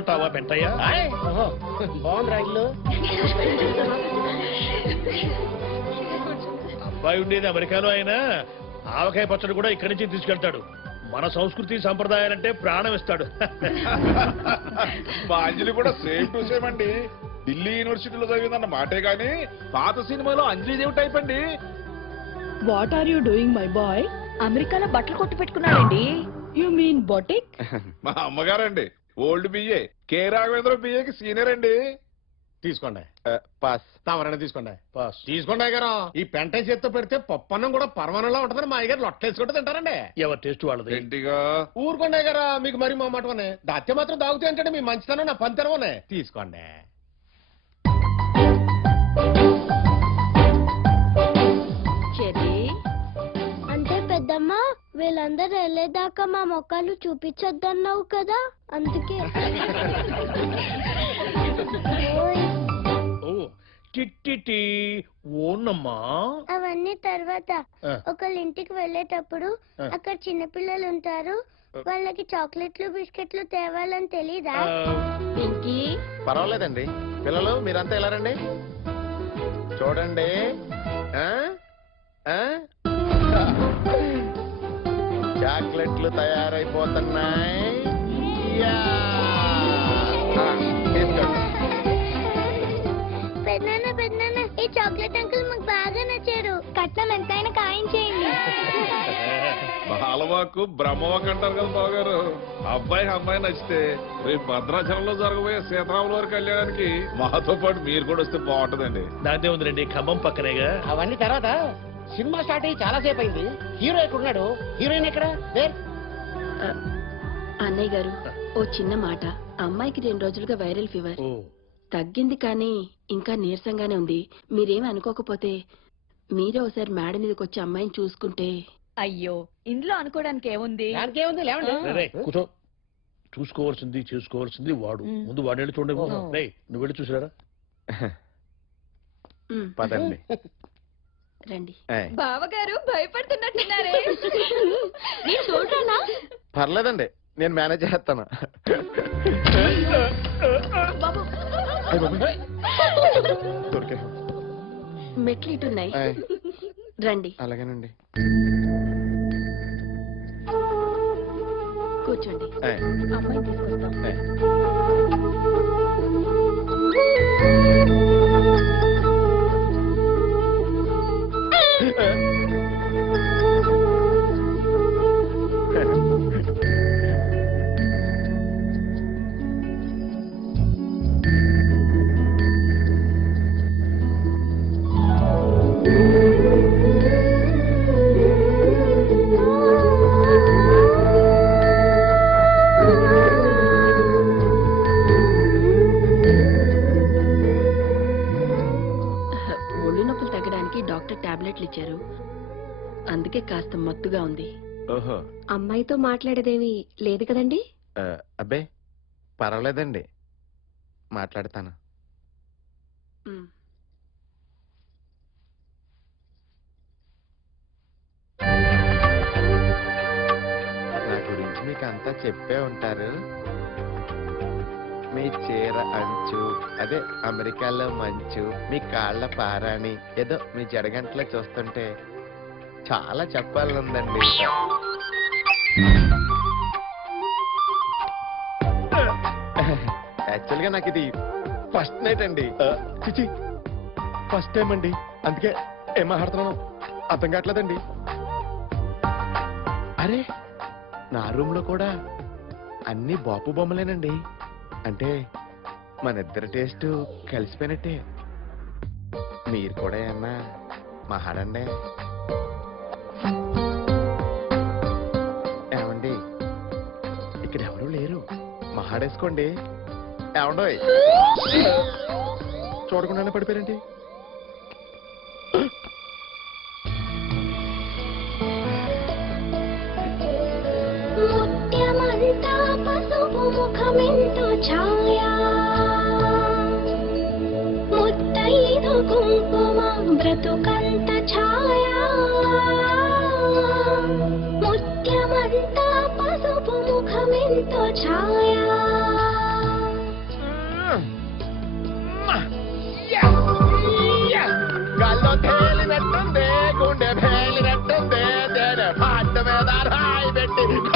రమ్మంటావా పెంటయ్య? బాగుంది రైలు. అబ్బాయి ఉండేది అమెరికాలో అయినా ఆవకాయ పచ్చడి కూడా ఇక్కడి నుంచి తీసుకెళ్తాడు. మన సంస్కృతి సంప్రదాయాలంటే ప్రాణం ఇస్తాడు. మా అంజలి కూడా సేమ్ టు సేమ్ అండి. ఢిల్లీ యూనివర్సిటీలో చదివిందన్న మాటే గాని పాత సినిమాలో అంజలి దేవి టైప్ అండి. What are you doing my boy? అమెరికాలో బట్టలు కొట్టు పెట్టుకున్నాడండి. You mean boutique? మా అమ్మగారండి ఓల్డ్ బిఏ కె రాఘవేంద్ర బిఏకి సీనియర్ అండి. తీసుకోండి. పాస్. తమరైనా తీసుకోండి. పాస్. తీసుకోండి అయ్యగారు. ఈ పెంట చేత్తో పెడితే పప్పన్నం కూడా పరమానంలో ఉంటుందని మా అయ్యగారు లొట్టేసుకుంటే తింటారండి. ఎవరి టేస్ట్ వాళ్ళది. ఏంటిగా ఊరుకోండి అయ్యగారు, మీకు మరి మా మాటనే దాత్య మాత్రం దాగుతాయి అంటే మీ మంచితనం నా పంతనమనే. తీసుకోండి. అంటే పెద్దమ్మ వీళ్ళందరూ వెళ్ళేదాకా మా మొక్కలు చూపించొద్దన్నావు కదా, అందుకే. ఓ టిట్టి ఓనమ్మా. అవన్నీ తర్వాత ఒకళ్ళ ఇంటికి వెళ్ళేటప్పుడు అక్కడ చిన్నపిల్లలు ఉంటారు, వాళ్ళకి చాక్లెట్లు బిస్కెట్లు తేవాలని తెలీదా? పర్వాలేదండి పిల్లలు, మీరంతా ఎలా రండి చూడండి. చాక్లెట్లు తయారైపోతున్నాయి. పెద్దనాన్న పెద్దనాన్న, ఈ చాక్లెట్ అంకుల్ మాకు బాగా నచ్చారు. కట్నం ఎంతైనా ఖాయం చేయండి. బాలవాకు బ్రహ్మవాక్ అంటారు కదా బావగారు. అబ్బాయికి అమ్మాయి నచ్చితే రేపు భద్రాచలంలో జరగబోయే సీతారాముల వారి కళ్యాణానికి మాతో పాటు మీరు కూడా వస్తే బాగుంటదండి. దాంతే ఉందిలేండి, ఖమ్మం పక్కనేగా. అవన్నీ తర్వాత సినిమా స్టార్ట్ అయ్యి చాలా సేపు అయింది. హీరో ఎక్కడున్నాడు? హీరోయిన్ ఎక్కడ? అన్నయ్య గారు, ఓ చిన్న మాట. అమ్మాయికి 2 రోజులుగా వైరల్ ఫీవర్ తగ్గింది, కానీ ఇంకా నీరసంగానే ఉంది. మీరేమి అనుకోకపోతే మీరే ఒకసారి మేడ మీదకి వచ్చి అమ్మాయిని చూసుకుంటే. అయ్యో, ఇందులో అనుకోవడానికి ఏముంది? దానికేముంది, లేవండి. కూర్చో. చూసుకోవాల్సింది చేసుకోవాల్సింది వాడు. ముందు వాడు వెళ్ళి చూడండి. నువ్వు వెళ్ళి చూసారా? పదండి. రండి. బావగారు భయపడుతున్నట్టున్నారే. నేను చూడరానా? పర్లేదండి, నేను మేనేజ్ చేస్తాను. మెట్లు ఇటున్నాయి, రండి. అలాగేనండి. కూర్చోండి, అమ్మాయిని తీసుకొస్తాం. టాబ్లెట్లు ఇచ్చారు, అందుకే కాస్త మత్తుగా ఉంది. ఓహో, అమ్మాయితో మాట్లాడేదేమీ లేదు కదండి? అబ్బే పర్వాలేదండి, మాట్లాడతాను. నా గురించి మీకు అంతా చెప్పే ఉంటారు. మీ చీర అంచు, అదే అమెరికాలో మంచు, మీ కాళ్ళ పారాణి, ఏదో మీ జడగంటలో చూస్తుంటే చాలా చెప్పాలనుందండి. యాక్చువల్గా నాకు ఇది ఫస్ట్ నైట్ అండి. చిచి, ఫస్ట్ టైం అండి, అందుకే ఏం మాట్లాడుతున్నాను అర్థం కావట్లేదండి. అరే, నా రూమ్ లో కూడా అన్ని బాపు బొమ్మలేనండి. అంటే మన ఇద్దరి టేస్ట్ కలిసిపోయినట్టే. మీరు కూడా ఏమన్నా మహాడండి. ఏమండి, ఇక్కడ ఎవరు లేరు, మహాడేసుకోండి. ఏమండోయ్, చూడకుండానే పడిపోయారండి. ముత్యమంతా పసుపు ముఖమెంతో ఛాయా, ముత్తైదు కుంకుమ బ్రతుకంత ఛాయా, ముత్యమంతా పసుపు ముఖమెంతో ఛాయా, లేదండి